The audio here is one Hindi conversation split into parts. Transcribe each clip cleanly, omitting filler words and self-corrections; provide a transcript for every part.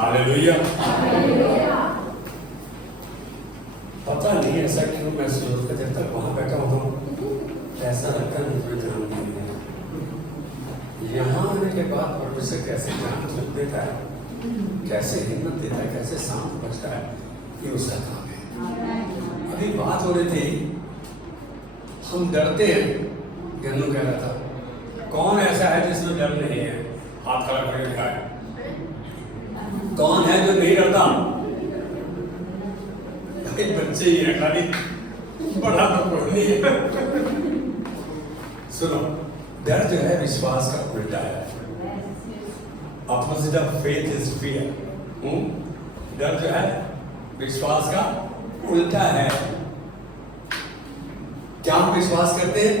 हालेलुया। पता नहीं ऐसा क्यों महसूस होता, जब तक वहां बैठा होता हूँ ऐसा लगता है मुझे ध्यान नहीं है। यहाँ आने के बाद परमेश्वर कैसे ध्यान देता है, कैसे हिम्मत देता है, कैसे शांत बचता है, ये उसका काम है। अभी बात हो रही थी, हम डरते हैं। गन्नू कह रहा था कौन ऐसा है जिसमें डर नहीं है, हाथ खड़ा करके दिखाए। कौन है जो नहीं डरता? बच्चे ही है खाली, बड़ा तो कोई नहीं है। सुनो, डर जो है विश्वास का उल्टा है। Opposite of faith is fear. डर जो है विश्वास का उल्टा है। क्या हम विश्वास करते हैं?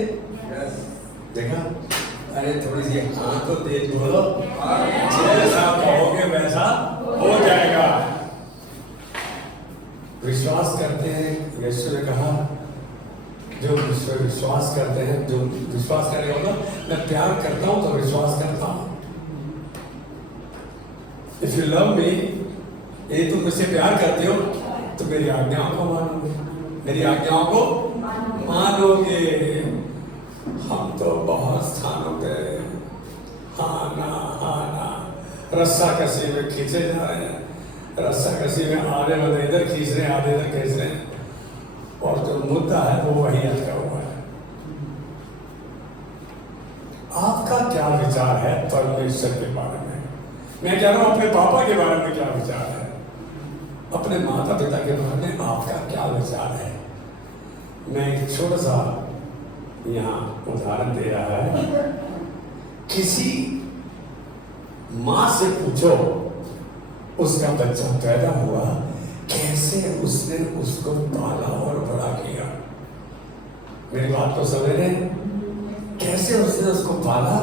देखा? अरे थोड़ी सी हाँ तो तेज बोलो, जैसा कहोगे वैसा हो जाएगा। विश्वास करते हैं। यीशु ने कहा जो विश्वास करते हैं, जो विश्वास करेगा होगा मैं प्यार करता हूं तो विश्वास करता हूं। इफ यू लव मी, ये तुम मुझसे प्यार करते हो तो मेरी आज्ञाओं को मानोगे, मेरी आज्ञाओं को मानोगे। हम तो बहुत स्थानों पे हाँ ना रस्सा कसी में खींचे जा रहे हैं। रस्सा कसी में आधे बंदे इधर खींच रहे हैं, आधे इधर खींच रहे हैं, और जो मुद्दा है वो वही अटका हुआ है। आपका क्या विचार है परमेश्वर के बारे में? मैं कह रहा हूं अपने पापा के बारे में क्या विचार है, अपने माता पिता के बारे में आपका क्या विचार है? मैं एक छोटा सा यहाँ उदाहरण दे रहा है। किसी माँ से पूछो उसका बच्चा पैदा हुआ, कैसे उसने उसको पाला और बड़ा किया। मेरी बात को समझ रहे हैं? कैसे उसने उसको पाला।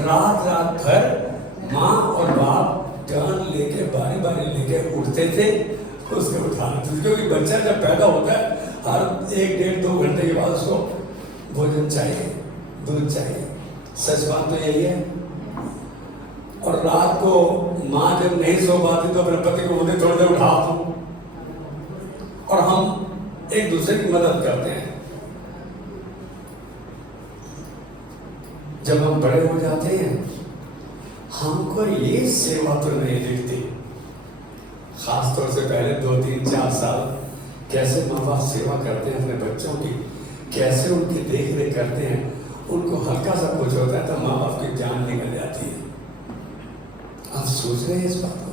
रात रात भर माँ और बाप टर्न लेके बारी बारी लेके उठते थे उसको उठाना, क्योंकि बच्चा जब पैदा होता है हर 1-1.5-2 घंटे के बाद उसको भोजन चाहिए, दूध चाहिए। सच बात तो यही है। और रात को माँ जब नहीं सो पाती तो अपने पति को बोलते थोड़ी देर उठा दो, और हम एक दूसरे की मदद करते हैं। जब हम बड़े हो जाते हैं हमको ये सेवा तो नहीं दिखती। खासतौर से पहले 2-3-4 साल कैसे माँ बाप सेवा करते हैं अपने बच्चों की, कैसे उनकी देख रेख करते हैं। उनको हल्का सा कुछ होता है तो माँ बाप की जान निकल जाती है। आप सोच रहे हैं इस बात को?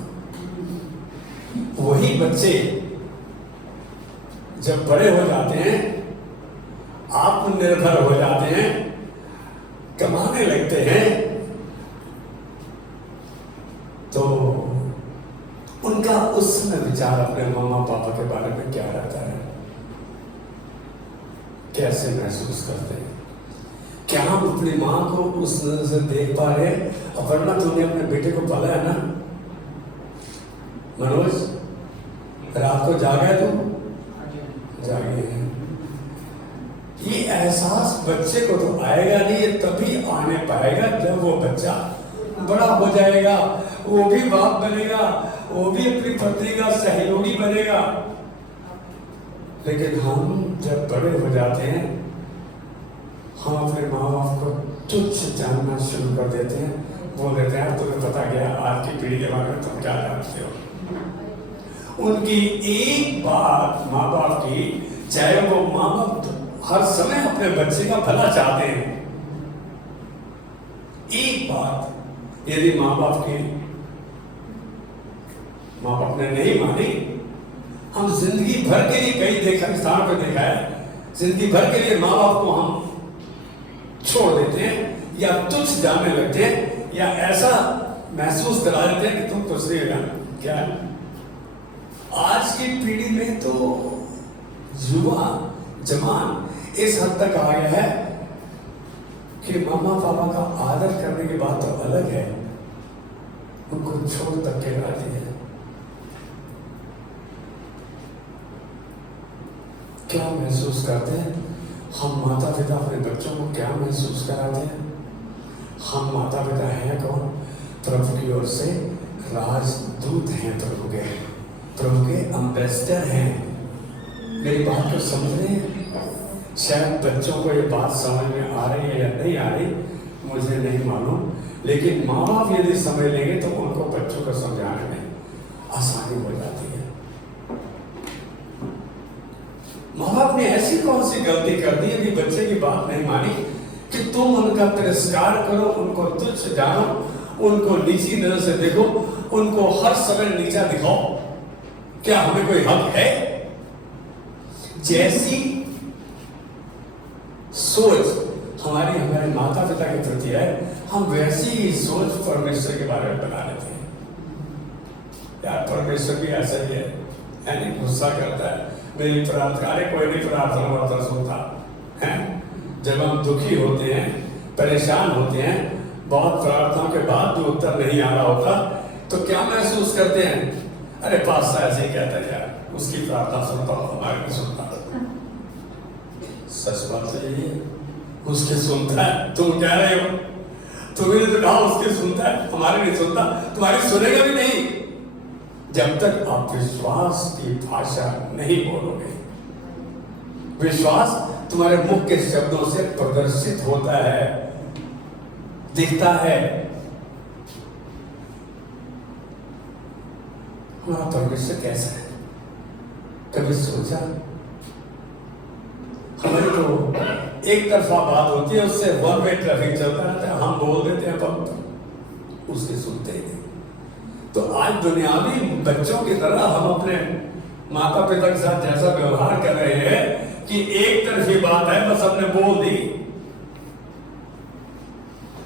वही बच्चे जब बड़े हो जाते हैं, आत्मनिर्भर हो जाते हैं, कमाने लगते हैं, तो उनका उस समय विचार अपने मामा पापा के बारे में क्या रहता है? कैसे महसूस करते हैं? क्या हम अपनी माँ को उस नजर से देख पा रहे हैं? वरना तुमने अपने बेटे को पाला है ना मनोज, रात को जागा है तुम? जागे हैं। ये एहसास बच्चे को तो आएगा नहीं, ये तभी आने पाएगा जब वो बच्चा बड़ा हो जाएगा, वो भी बाप बनेगा, वो भी अपनी पत्नी का सहयोगी बनेगा। लेकिन हम जब बड़े हो जाते हैं हम अपने माँ बाप को तुच्छ जानना शुरू कर देते हैं। बोल देते हैं तुम्हें पता क्या आज की पीढ़ी के बारे में तुम क्या जानते हो। उनकी एक बात माँ बाप की, चाहे वो माँ बाप हर समय अपने बच्चे का भला चाहते हैं, एक बात यदि माँ बाप ने नहीं मानी, हम जिंदगी भर के लिए कई स्थान पर देखा है, जिंदगी भर के लिए माँ बाप को हम छोड़ देते हैं या तुच्छ जानने लगते हैं, या ऐसा महसूस करा देते हैं कि तुम कुछ नहीं जानो। क्या है? आज की पीढ़ी में तो युवा जवान इस हद तक आ गया है कि मामा पापा का आदर करने की बात तो अलग है, उनको छोड़ तक के राजी है। क्या महसूस करते हैं हम माता पिता अपने बच्चों को? क्या महसूस कराते हैं हम? माता पिता हैं कौन? प्रभु की ओर से राजदूत हैं, प्रभु के एम्बेसडर हैं। मेरी बात को समझ रहे हैं? शायद बच्चों को ये बात समझ में आ रही है या नहीं आ रही मुझे नहीं मालूम, लेकिन माँ बाप यदि समझ लेंगे तो उनको बच्चों को समझाने में आसानी हो जाती है। माँ बाप ने ऐसी कौन सी गलती कर दी यदि बच्चे की बात नहीं मानी कि तुम उनका तिरस्कार करो, उनको तुच्छ जानो, उनको नीची नजर से देखो, उनको हर समय नीचा दिखाओ? क्या हमें कोई हक है? जैसी सोच हमारे माता पिता के प्रति है, हम वैसी ही सोच परमेश्वर के बारे में बना लेते हैं। यार परमेश्वर भी ऐसा ही है, यानी गुस्सा करता है मेरी प्रार्थना, अरे कोई नहीं प्रार्थना वार्ता सुनता है। जब हम दुखी होते हैं, परेशान होते हैं, बहुत प्रार्थनाओं के बाद भी उत्तर नहीं आ रहा होता, तो क्या महसूस करते हैं? अरे पास्ता ऐसे ही कहता है यार, उसकी प्रार्थना सुनता हूँ, हमारे नहीं सुनता। सच बात तो यही है, उसके सुनता है। तुम कह रहे हो, तुम्हें तो कहा उसके सुनता है, हमारे नहीं सुनता, तुम्हारी सुनेगा भी नहीं जब तक आप विश्वास की भाषा नहीं बोलोगे। विश्वास तुम्हारे मुख के शब्दों से प्रदर्शित होता है, दिखता है। हमारा परमेश्वर कैसा है, कभी सोचा? हमारी तो एक तरफा बात होती है, उससे वन वे ट्रैफिक चलता रहता है, हम बोल देते हैं वक्त, उसके सुनते ही नहीं। तो आज दुनियावी बच्चों की तरह हम अपने माता पिता के साथ जैसा व्यवहार कर रहे हैं कि एक तरफी बात है, बस हमने बोल दी,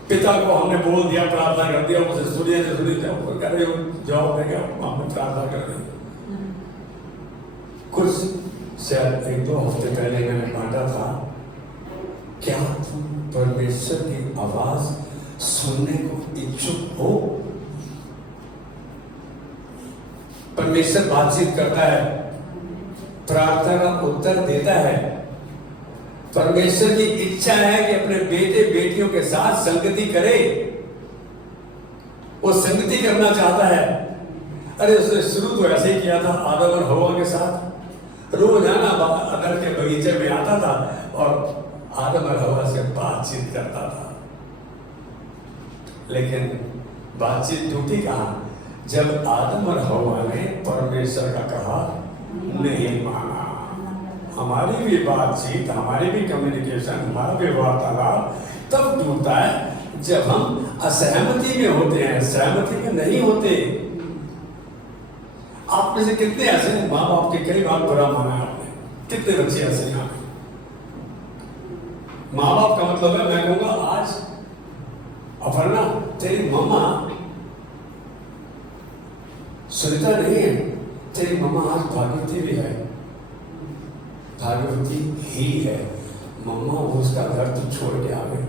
पिता को हमने बोल दिया, प्रार्थना कर दिया, उसे सुनिए तो सुनिए, कह रहे हो जवाब देगा, हमने प्रार्थना कर दी। कुछ शायद 1-2 हफ्ते पहले मैंने बांटा था, क्या तुम परमेश्वर की आवाज सुनने को इच्छुक हो? परमेश्वर बातचीत करता है, प्रार्थना का उत्तर देता है। परमेश्वर की इच्छा है कि अपने बेटे बेटियों के साथ संगति करे, वो संगति करना चाहता है। अरे उसने शुरू तो ऐसे ही किया था आदम और हवा के साथ, रोजाना अदर के बगीचे में आता था और आदम और हवा से बातचीत करता था। लेकिन बातचीत टूटी कहां? जब आदम और हवा ने परमेश्वर का कहा नहीं माना। हमारी भी बातचीत, हमारी भी कम्युनिकेशन, हमारा भी वार्तालाप तब टूटता है जब हम असहमति में होते हैं, सहमति में नहीं होते। आप में से कितने ऐसे हैं माँ बाप के कई बार बुरा माना है आपने? कितने बच्चे ऐसे हैं? माँ बाप का मतलब है, मैं कहूंगा आज अपर्णा तेरी मम्मा सुनीता नहीं है, तेरी मम्मा आज भागवती भी है, भागवती ही है। मम्मा उसका घर तो छोड़ के आ गए।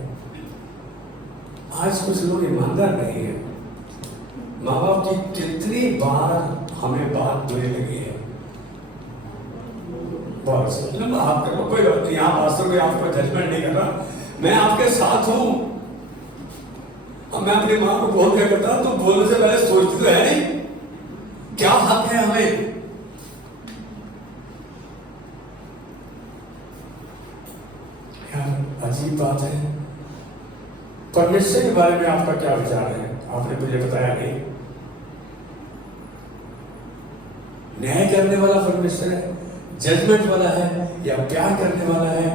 आज कुछ लोग ईमानदार नहीं है। माँ बाप की कितनी बार हमें बात बुरी लगी है, बहुत से। आपका कोई बात नहीं, यहाँ वास्तव में आपको जजमेंट नहीं कर रहा, मैं आपके साथ हूं। अब मैं अपनी माँ को बोल क्या करता, तो बोलने से पहले सोचती तो है नहीं क्या हक है हमें। यार अजीब बात है। परमेश्वर के बारे में आपका क्या विचार है? आपने मुझे बताया नहीं। न्याय करने वाला परमेश्वर है, जजमेंट वाला है, या प्यार करने वाला है,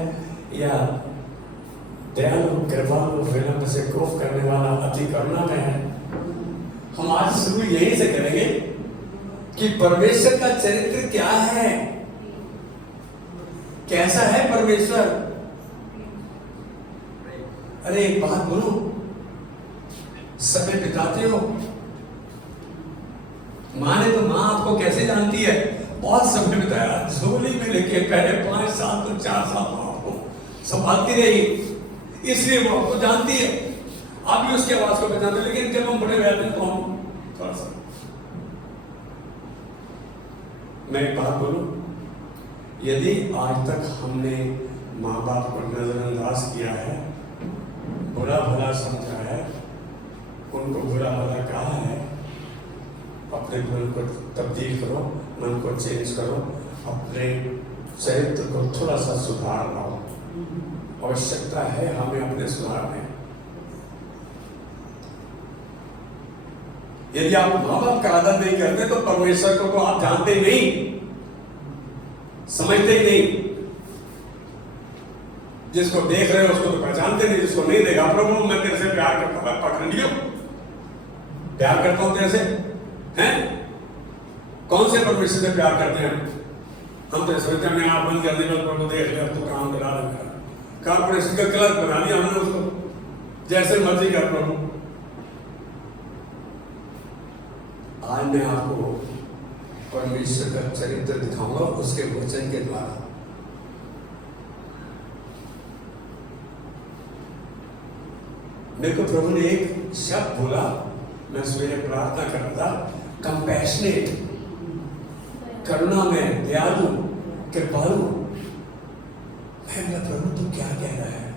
या दयालु कृपालु विनम्र से कोफ करने वाला अति करुणा में है? हम आज शुरू यही से करेंगे कि परमेश्वर का चरित्र क्या है, कैसा है परमेश्वर। अरे एक बात बोलो, समय बिताते हो, माँ ने तो माँ आपको कैसे जानती है? बहुत समय बिताया, झोली में लेके पहले 5 साल तो 4 साल आपको संभालती रही, इसलिए वो आपको जानती है। आप भी उसकी आवाज को पहचानते हो। लेकिन जब हम बड़े हो जाते हैं तो हम थोड़ा सा, मैं एक बात बोलूं, यदि आज तक हमने माँ बाप को नजरअंदाज किया है, बुरा भला समझा है, उनको बुरा भला कहा है, अपने मन को तब्दील करो, मन को चेंज करो, अपने चरित्र को थोड़ा सा सुधार लाओ। आवश्यकता है हमें अपने सुधार में। यदि आप माँ बाप का आदर नहीं करते तो परमेश्वर को आप जानते ही नहीं, समझते ही नहीं। जिसको देख रहे हो उसको तो पहचानते नहीं, जिसको नहीं देखा, प्रभु मैं तेरे से प्यार करता हूं, पकड़ लियो, प्यार करता हूं तेरे से, हैं? कौन से परमेश्वर से प्यार करते हैं? हम तो सोचते हैं आप बंद कर देंगे, प्रभु देख ले, अब तो काम करा रहा, कारपोरेशन का क्लर्क बना दिया हमने उसको, जैसे मर्जी कर प्रभु। आज मैं आपको परमेश्वर का चरित्र दिखाऊंगा उसके वचन के द्वारा। मेरे को प्रभु ने एक शब्द बोला, मैं सवेरे प्रार्थना कर रहा था, कंपैशनेट, करुणा में, दयालु, कृपालु। मैं बोला प्रभु तू क्या कह रहा है?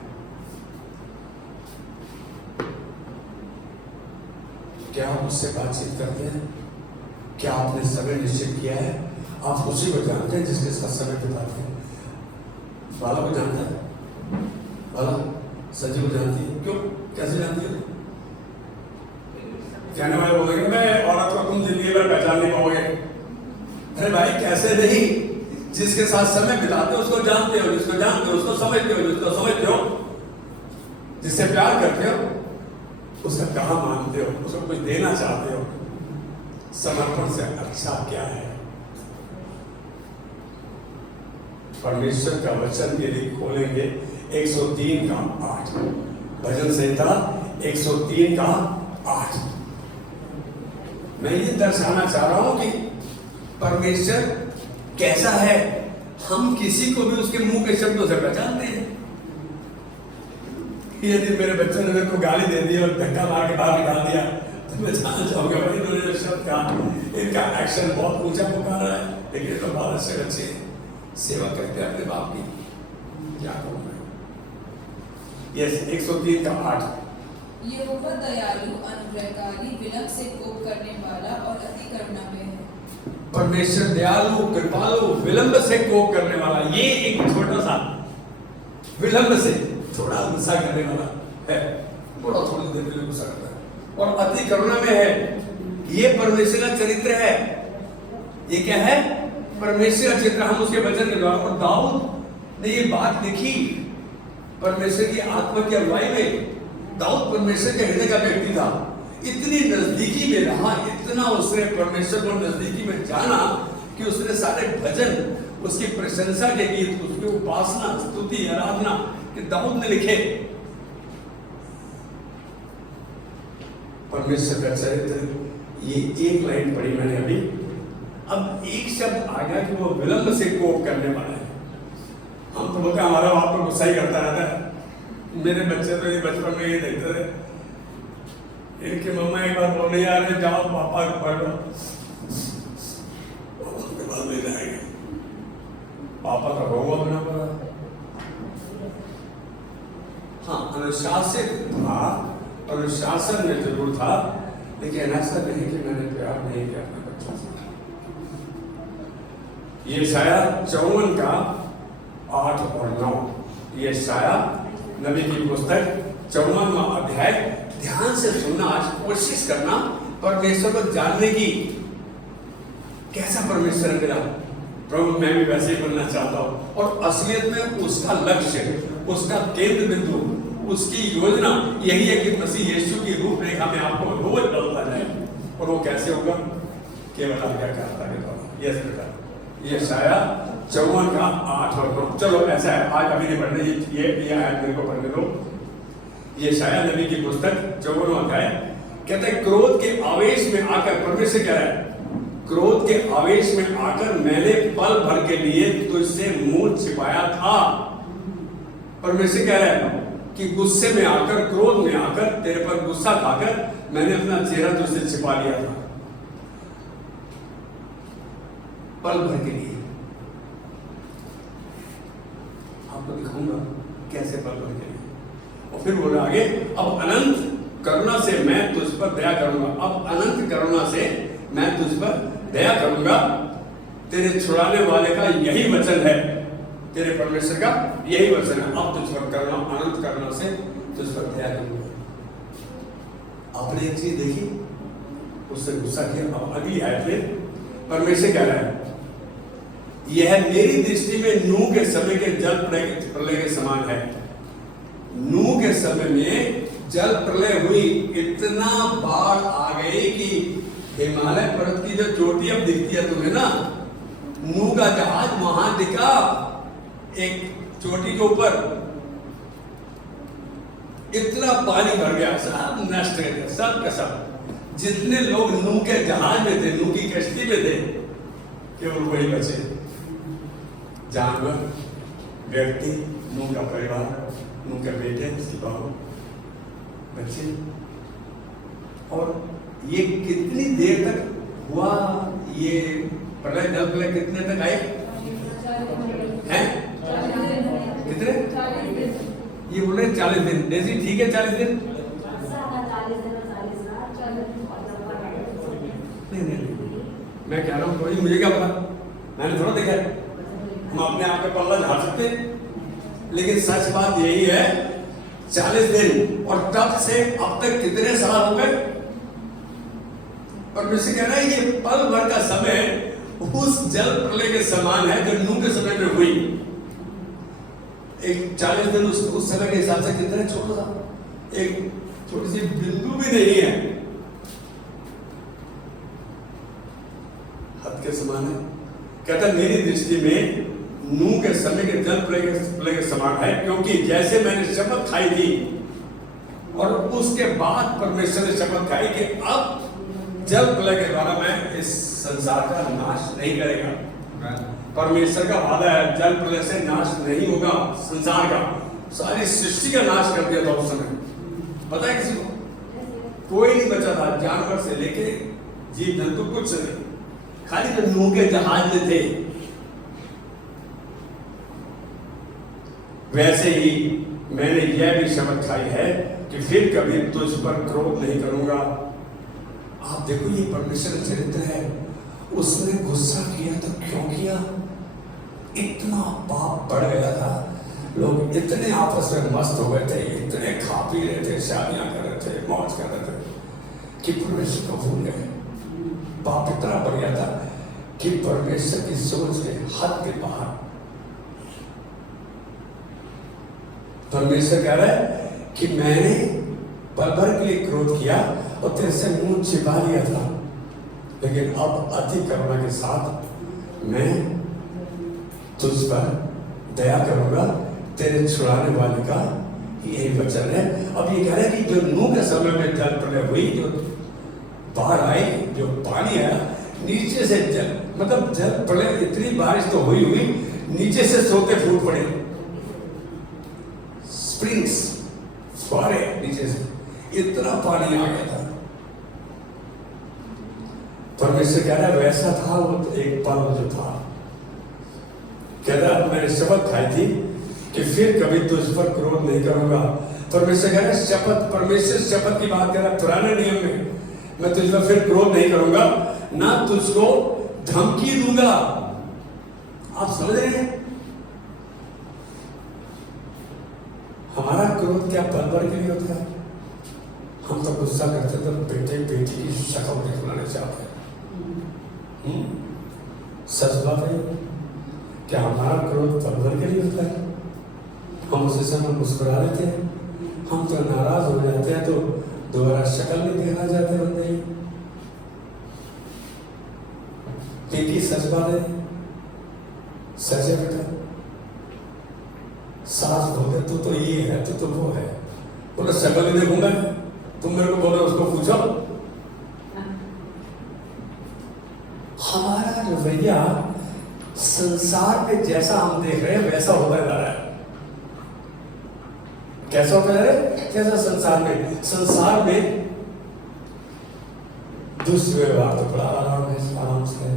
क्या आप उससे बातचीत करते हैं? क्या आपने समय निश्चित किया है? आप उसी को जानते हैं जिसके साथ समय बिताते हैं। बाला को जानता है? बाला सजी को जानती है? क्यों? कैसे जानती है? कहने वाले बोलेंगे मैं औरत को तुम जिंदगी भर पहचान नहीं पाओगे। अरे भाई कैसे नहीं, जिसके साथ समय बिताते हो उसको जानते हो, जिसको जानते हो उसको समझते हो, जिसको समझते हो, जिससे प्यार करते हो उसका कहाँ मानते हो, उसको कुछ देना चाहते हो। समर्पण से अच्छा क्या है? परमेश्वर का वचन यदि खोलेंगे 103 का 8, भजन संहिता 103 का 8। मैं ये दर्शाना चाह रहा हूं कि परमेश्वर कैसा है। हम किसी को भी उसके मुंह के शब्दों से पहचानते हैं। यदि मेरे बच्चे ने मेरे को गाली दे दी और धक्का मार के बाहर निकाल दिया तो मैं जानना चाहूंगा भाई इन्होंने शब्द कहा, इनका एक्शन बहुत ऊंचा पुकार रहा है, लेकिन ये तो बहुत अच्छे बच्चे सेवा करते हैं अपने बाप की, क्या कहूँ मैं। यस 103 का 8। यहोवा दयालु, अनुग्रहकारी, विलंब से कोप करने वाला और अति करुणामय है। परमेश्वर दयालु, कृपालु, विलंब से कोप करने वाला। ये एक छोटा सा विलंब से थोड़ा गुस्सा करने वाला है, थोड़ा थोड़ी देर के लिए गुस्सा करता है, और अति करुणा में है। ये परमेश्वर का चरित्र है। ये क्या है? परमेश्वर का चरित्र। हम उसके वचन के द्वारा, और दाऊद ने ये बात लिखी परमेश्वर की आत्मा की अगुवाई में। दाऊद परमेश्वर के हृदय का व्यक्ति था, इतनी नजदीकी में रहा, इतना उसने परमेश्वर को नजदीकी में जाना कि उसने सारे भजन, उसकी प्रशंसा के गीत, उसकी उपासना, स्तुति, आराधना कि दाऊद ने लिखे। परमेश्वर का चरित्र, ये एक लाइन पढ़ी मैंने अभी। अब एक शब्द आ गया कि वो विलंब से कोप करने वाला है। हम तो बोलते हैं हमारा बाप तो गुस्सा ही करता रहता है। मेरे बच्चे तो ये बचपन में ये देखते थे, इनकी मम्मा एक बार बोलने आ रहे जाओ पापा को पढ़ लो, उसके बाद ले जाएंगे, पापा का होगा बना पड़ा। हाँ अनुशासित था, अनुशासन में जरूर था, लेकिन ऐसा नहीं कि मैंने प्यार नहीं किया अपने बच्चों से। ये शायद 54 का 8 और 9, ये शायद नबी की पुस्तक 54वां अध्याय। ध्यान से सुनना, आज कोशिश करना परमेश्वर को जानने की। कैसा परमेश्वर है मेरा प्रभु, मैं भी वैसे ही बनना चाहता हूं। और असलियत में उसका लक्ष्य, उसका केंद्र बिंदु, उसकी योजना यही है कि मसीह यीशु की रूपरेखा में आपको रोज बदलता जाए। और वो कैसे होगा? केवल आज्ञाकारिता के द्वारा। यस बेटा, ये शायद 54 का 8 और 9। चलो ऐसा है, आज अभी नहीं पढ़ने, ये आयत मेरे को पढ़ने दो। ये शायद नबी की पुस्तक 54वां अध्याय कहते हैं, क्रोध के आवेश में आकर, परमेश्वर कह रहा है, क्रोध के आवेश में आकर मैंने पल भर के लिए तुझसे मुंह छिपाया था। परमेश्वर कह रहा है कि गुस्से में आकर, क्रोध में आकर, तेरे पर गुस्सा खाकर मैंने अपना चेहरा तुझसे छिपा लिया था पल भर के लिए। आपको दिखाऊंगा कैसे पल भर के लिए। और फिर बोला आगे, अब अनंत करुणा से मैं तुझ पर दया करूंगा। अब अनंत करुणा से मैं तुझ पर दया करूंगा, तेरे छुड़ाने वाले का यही वचन है, तेरे परमेश्वर का यही वचन है, अब तुझ पर करुणा, अनंत करुणा से तुझ पर दया करूंगा। आपने एक चीज देखी, उससे गुस्सा किया। अब अगली आयत में परमेश्वर कह रहा है, यह मेरी दृष्टि में नूह के समय के जल प्रलय के समान है। नूह के समय में जल प्रलय हुई, इतना बाढ़ आ गई कि हिमालय पर्वत की जो चोटी अब दिखती है तुम्हें ना, नूह का जहाज वहां दिखा एक चोटी के ऊपर, इतना पानी भर गया, सब नष्ट हो गया, सब का सब। जितने लोग नूह के जहाज में थे, नूह की कश्ती में थे, केवल वही बचे, जानवर, व्यक्ति, नूह का परिवार, नूह के बेटे, उसकी बहू, बच्चे। और ये कितनी देर तक हुआ, ये प्रलय, जल प्रलय कितने तक आए हैं? कितने? ये बोल रहे 40 दिन। जैसे ठीक है 40 दिन, नहीं, मैं कह रहा हूँ थोड़ी, मुझे क्या पता, मैंने थोड़ा देखा है, हम अपने आप पे पल्ला झाड़ सकते हैं, लेकिन सच बात यही है 40 दिन। और तब से अब तक कितने साल हो गए? परमेश्वर कह रहा है ये पल भर का समय उस जल प्रलय के समान है जो नूह के समय में हुई। एक 40 दिन उस समय के हिसाब से कितने छोटा सा, एक छोटी सी बिंदु भी नहीं है, हद के समान है। कहता मेरी दृष्टि में नूह के समय के जल प्रलय के समान है, क्योंकि जैसे मैंने शपथ खाई थी और उसके बाद परमेश्वर ने शपथ खाई कि अब जल प्रलय के द्वारा मैं इस संसार का नाश नहीं करेगा। परमेश्वर का वादा है, जल प्रलय से नाश नहीं होगा संसार का, सारी सृष्टि का नाश कर दिया था उस समय। पता है किसी को? कोई नहीं बचा था, जानवर से लेके जीव जंतु कुछ नहीं, खाली जो नूह के जहाज में थे। वैसे ही मैंने यह भी शपथ खाई है कि फिर कभी तुझ पर क्रोध नहीं करूंगा। आप देखो ये परमेश्वर का चरित्र है, उसने गुस्सा किया तो क्यों किया? इतना पाप बढ़ गया था, लोग इतने आपस में मस्त हो गए थे, इतने खा पी रहे थे, शादियां कर रहे थे, मौज कर रहे थे कि परमेश्वर को भूल गए। पाप इतना बढ़ गया था कि परमेश्वर की सोच के हद के बाहर। परमेश्वर कह रहा है कि मैंने पल भर के लिए क्रोध किया और तेरे से मुंह छिपा लिया था, लेकिन अब अति करुणा के साथ मैं तुझ पर दया करूंगा, तेरे छुड़ाने वाले का यही वचन है। अब ये कह रहा है कि जो नूह के समय में जल प्रलय हुई, जो बाढ़ आई, जो पानी आया नीचे से, जल मतलब जल प्रलय, इतनी बारिश तो हुई, नीचे से सोते फूट पड़े, स्प्रिंग्स, फुहारे नीचे से, इतना पानी आ गया था। परमेश्वर कह रहा है वैसा था वो एक पल जो था। कह रहा मैंने शपथ खाई थी कि फिर कभी तुझ पर क्रोध नहीं करूंगा। परमेश्वर कह रहा है शपथ, परमेश्वर शपथ की बात कर रहा है। पुराने नियम में मैं तुझ पर फिर क्रोध नहीं करूंगा, ना तुझको धमकी दूंगा। आप समझ रहे हैं? हमारा क्रोध क्या पल भर के लिए होता है? हम तो गुस्सा करते तो बेटे बेटी की शक्ल दिखलाना चाहते हैं। सच बात है क्या? हमारा क्रोध पल भर के लिए होता है? हम उसी समय मुस्कुरा लेते हैं, हम तो नाराज हो जाते हैं तो दोबारा शक्ल नहीं देखना चाहते बंदे। बेटी सच बात है, सच है बेटा। सास बोलते तू तो ये है, तू तो वो है, बोले शक्ल नहीं देखूंगा, तुम मेरे को बोलो उसको पूछो। हमारा रवैया संसार में जैसा हम देख रहे हैं वैसा होता जा रहा है। कैसा होता जा रहा है? जैसा संसार में दुष्व्यवहार तो बड़ा आराम से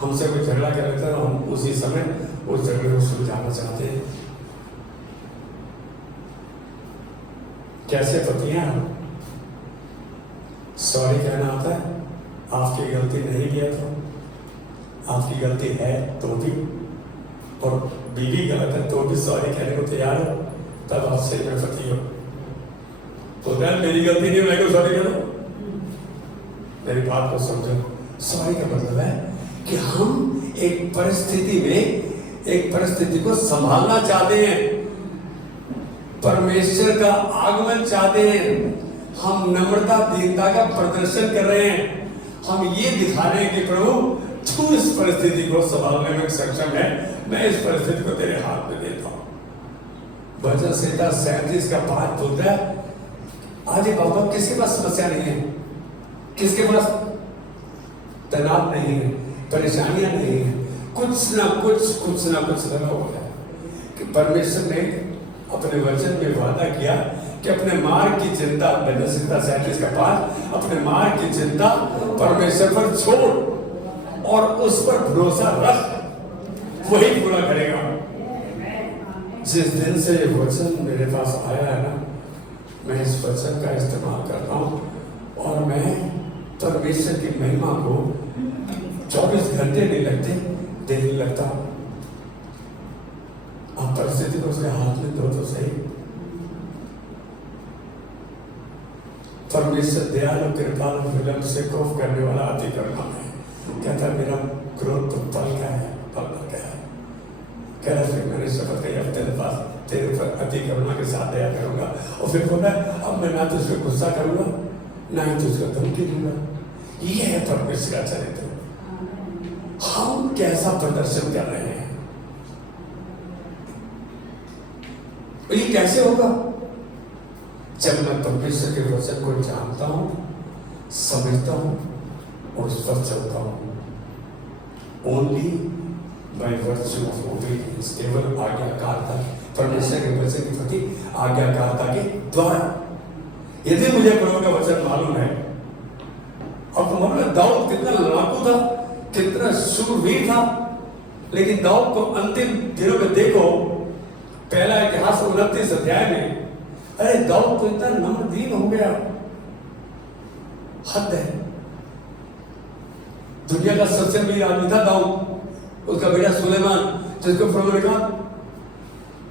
हमसे कोई झगड़ा कर लेता है, हम उसी समय उस झगड़े को सुलझाना चाहते हैं। कैसे पतियां सॉरी कहना आता है, आपकी गलती नहीं किया तो, आपकी गलती है तो भी, और बीवी गलत है तो भी सॉरी कहने को तैयार हो, तब आप सिर में फटी हो। तो यार मेरी गलती नहीं, मैं क्यों सॉरी करूं? मेरी बात को समझो। सॉरी का मतलब है कि हम एक परिस्थिति में एक परिस्थिति को संभालना चाहते हैं, परमेश्वर का आगमन चाहते हैं, हम नम्रता दीनता का प्रदर्शन कर रहे हैं, हम ये दिखा रहे हैं कि प्रभु तू इस परिस्थिति को संभालने में सक्षम है, मैं इस परिस्थिति को तेरे हाथ में देता हूं। भजन संहिता 37 का 5 बोलता है, आज बाबा किसके पास समस्या नहीं है, किसके पास तनाव नहीं है, परेशानियां नहीं है, कुछ ना कुछ लगा हुआ है कि परमेश्वर ने अपने वचन में वादा किया कि अपने मार्ग की चिंता, भजन संहिता 37 का 5, अपने मार्ग की चिंता परमेश्वर पर छोड़ और उस पर भरोसा रख, वही पूरा करेगा। जिस दिन से ये वचन मेरे पास आया है ना, मैं इस वचन का इस्तेमाल करता हूं और मैं परमेश्वर की महिमा को 24 घंटे नहीं लगते देखने लगता। आप परिस्थिति को उसके हाथ में दो तो सही। परमेश्वर दयालु कृपालु विलंब से कोप करने वाला अति करुणामय है। कहता मेरा क्रोध तो पल का है, पल का है। कह रहा फिर मैंने शपथ कही अब तेरे पास तेरे पर अति करुणा के साथ दया करूंगा, और फिर बोला अब मैं ना तुझको गुस्सा करूंगा ना ही तुझको धमकी दूंगा। ये है परमेश्वर का चरित्र। हम कैसा प्रदर्शन कर रहे हैं, ये कैसे होगा? जब मैं परमेश्वर के वचन को जानता हूं, समझता हूं और उस पर चलता हूं। Only by virtue of obedience, केवल आज्ञाकारिता, परमेश्वर के वचन के प्रति आज्ञाकारिता के द्वारा। यदि मुझे प्रभु का वचन मालूम है, और तुम्हारा दाऊद कितना लड़ाकू था, कितना शूरवीर था, लेकिन दाऊद को अंतिम दिनों में देखो, पहला इतिहास 29 अध्याय में, अरे दाऊद तो इतना नम्रदीन हो गया, हद है। दुनिया का सबसे अमीर आदमी था दाऊद, उसका बेटा सुलेमान, जिसको प्रभु ने कहा,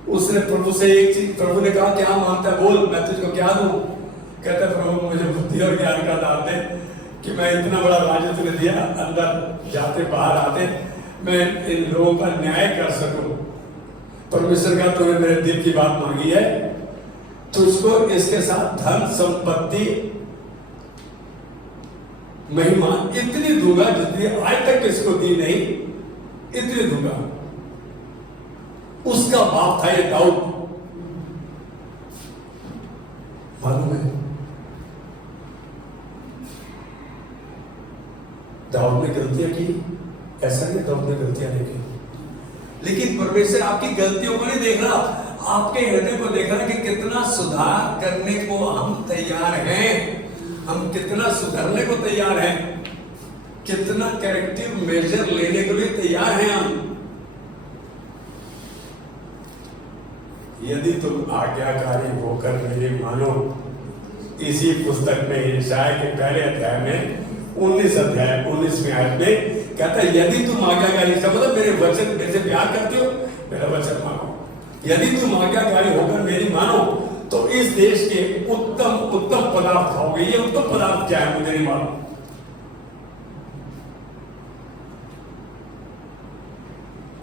उसने प्रभु से एक चीज, प्रभु ने कहा क्या मांगता है बोल, मैं तुझको क्या दूं? कहता प्रभु मुझे बुद्धि और ज्ञान का दान दे कि मैं इतना बड़ा राज्य तुझे दिया, अंदर जाते बाहर आते मैं इन लोगों का न्याय कर सकूं। परमेश्वर का तूने मेरे दिल की बात मांगी है, तुझको इसके साथ धन संपत्ति महिमा इतनी दूंगा जितनी आज तक किसको दी नहीं, इतनी दूंगा। उसका बाप था ये दाऊद, मालूम है? दाऊद ने गलतियां की, ऐसा नहीं दाऊद ने गलतियां नहीं की, लेकिन परमेश्वर आपकी गलतियों को नहीं देख रहा, आपके हृदय को देख रहा कि कितना सुधार करने को हम तैयार हैं, हम कितना सुधरने को तैयार हैं, कितना करेक्टिव मेजर लेने के लिए तैयार हैं हम। यदि तुम आज्ञाकारी होकर मेरी मानो, इसी पुस्तक में यशायाह के पहले अध्याय में 19वें आयत में कहता है, यदि तुम आज्ञाकारी, मतलब मेरे वचन, मेरे से प्यार करते हो, मेरा वचन मानो। यदि तुम आज्ञाकारी होकर मेरी मानो तो इस देश के उत्तम पदार्थ खाओगे। ये उत्तम पदार्थ क्या है मुझे नहीं मालूम।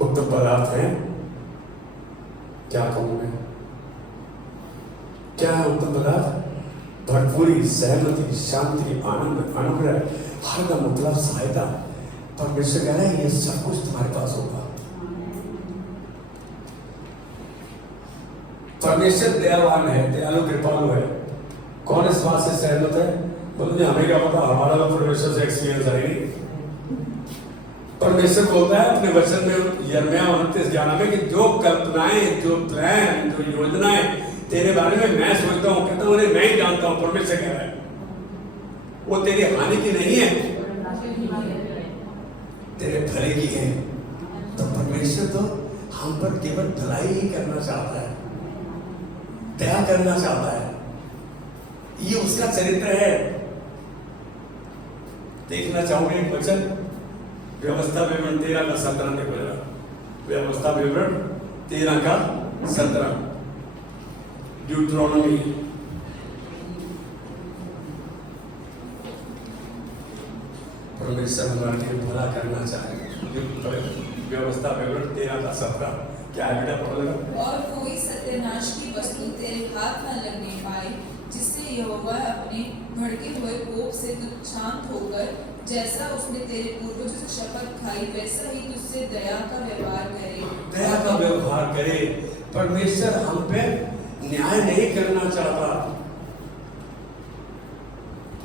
उत्तम पदार्थ है क्या कहूं मैं? क्या है उत्तम पदार्थ? भरपूरी, सहमति, शांति, आनंद, अनुग्रह, हरदम मतलब सहायता। परमेश्वर कह रहा है ये सब कुछ तुम्हारे पास होगा। परमेश्वर दयावान है, दयालु कृपालु है। कौन इस बात से सहमत है? बोलते हमें क्या पता, हमारा तो परमेश्वर से एक्सपीरियंस है नहीं। परमेश्वर बोलता है अपने वचन में यिर्मयाह 29:11 में कि जो कल्पनाएं, जो प्लान, जो योजनाएं तेरे बारे में मैं सोचता हूं, कहता हूं मैं ही जानता हूं। परमेश्वर कह रहा है वो तेरी हानि की नहीं है, तेरे भले की है। तो परमेश्वर तो हम पर केवल भलाई ही करना चाहता है, दया करना चाहता है। ये उसका चरित्र है। देखना चाहोगे एक वचन, व्यवस्था विवरण 13 का 17 देखो जरा। व्यवस्था विवरण 13 का 17, ड्यूट्रोनोमी। परमेश्वर हमारे लिए भला करना चाहे। व्यवस्था विवरण 13 का 17 क्या है बेटा, पढ़ लेगा। और कोई सत्यानाश की वस्तु तेरे हाथ न लगने पाए, जिससे यहोवा अपने भड़के हुए कोप से तू शांत होकर जैसा उसने तेरे पूर्वजों से शपथ खाई वैसा ही तुझसे दया का व्यवहार करे। दया का व्यवहार करे। परमेश्वर हम पे न्याय नहीं करना चाहता।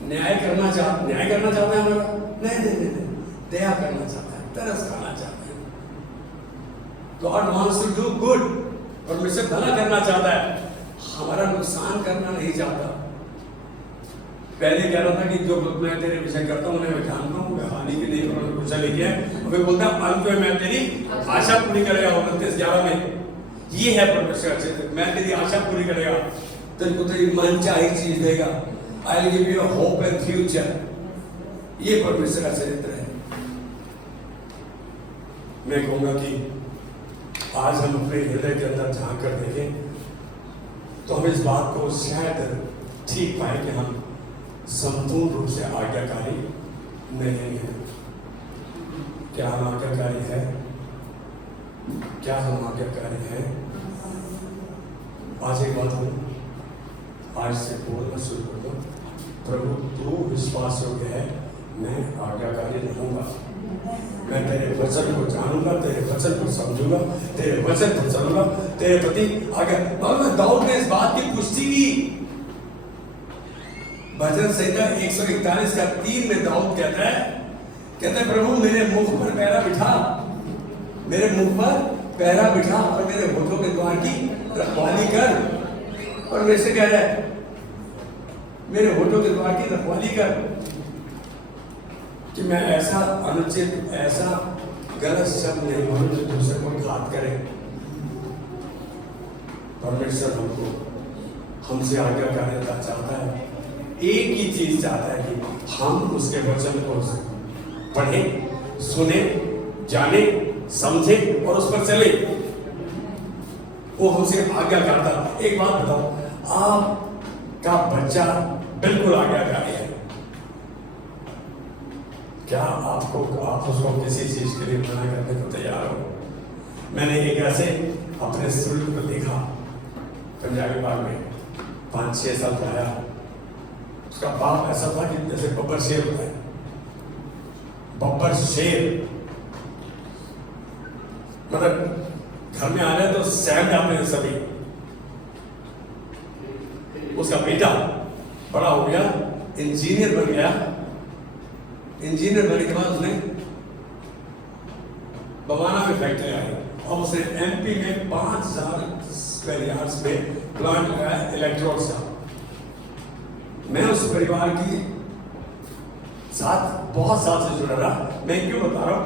न्याय करना चाहता है हमारा? नहीं, दया करना चाहता है, तरस खाना चाहता है। God wants to do good। परमेश्वर भला करना चाहता है, हमारा नुकसान करना नहीं चाहता। पहले कह रहा था कि जो मैं तेरे विषय करता हूँ मैं जानता हूँ, मैं हानि की नहीं उन्होंने पूछा लिखा है। अभी बोलता है अंत में मैं तेरी आशा पूरी करेगा। 29:11 में ये है परमेश्वर का चित्र, मैं तेरी आशा पूरी करेगा, तेरे को तेरी मन चाही चीज देगा। I will give you hope and future. ये परमेश्वर का चरित्र है। मैं कहूंगा कि आज हम अपने हृदय के अंदर झांक कर देखें तो हम इस बात को शायद ठीक पाए कि हम संपूर्ण रूप से आज्ञाकारी नहीं है। क्या हम आज्ञाकारी है? क्या हम आज्ञाकारी हैं? आज एक बात हूँ, आज से बोलना शुरू कर दो, प्रभु तू विश्वास योग्य है, मैं आज्ञाकारी रहूंगा। मैं तेरे वचन को जानूंगा, तेरे वचन को समझूंगा, तेरे वचन को चलूंगा, तेरे प्रति आज्ञा। और दाऊद ने इस बात की पुष्टि की। भजन संहिता 141 का 3 में दाऊद कहता है प्रभु मेरे मुख पर पहरा बिठा, मेरे मुख पर पहरा बिठा और मेरे होठों के द्वार की रखवाली कर। और वैसे कह रहा है मेरे होठों के द्वार की रखवाली कर कि मैं ऐसा अनुचित, ऐसा गलत शब्द नहीं बोलूं जो दूसरे को घात करे। परमेश्वर हमसे आज्ञाकारिता चाहता है। एक ही चीज चाहता है कि हम उसके वचन को पढ़ें, सुने, जाने, समझे और उस पर चले। वो हमसे आज्ञा करता। एक बात बताओ, आपका बच्चा बिल्कुल आज्ञाकारी है क्या? आप उसको किसी चीज के लिए मना करने को तैयार हो? मैंने एक ऐसे अपने स्टूडेंट को देखा पंजाबी बाग में, 5-6 साल पढ़ाया। उसका बाप ऐसा था कि जैसे बब्बर शेर होता है, बब्बर शेर, मतलब घर में आ रहे तो सहम जाते हैं सभी। उसका बेटा बड़ा हो गया, इंजीनियर बन गया। इंजीनियर बनने के बाद उसने बवाना में फैक्ट्री आई और उसने एमपी में 5000 स्क्वायर यार्ड्स में प्लांट लगाया इलेक्ट्रोड का। मैं उस परिवार की साथ बहुत साल से जुड़ा रहा। मैं क्यों बता रहा हूँ,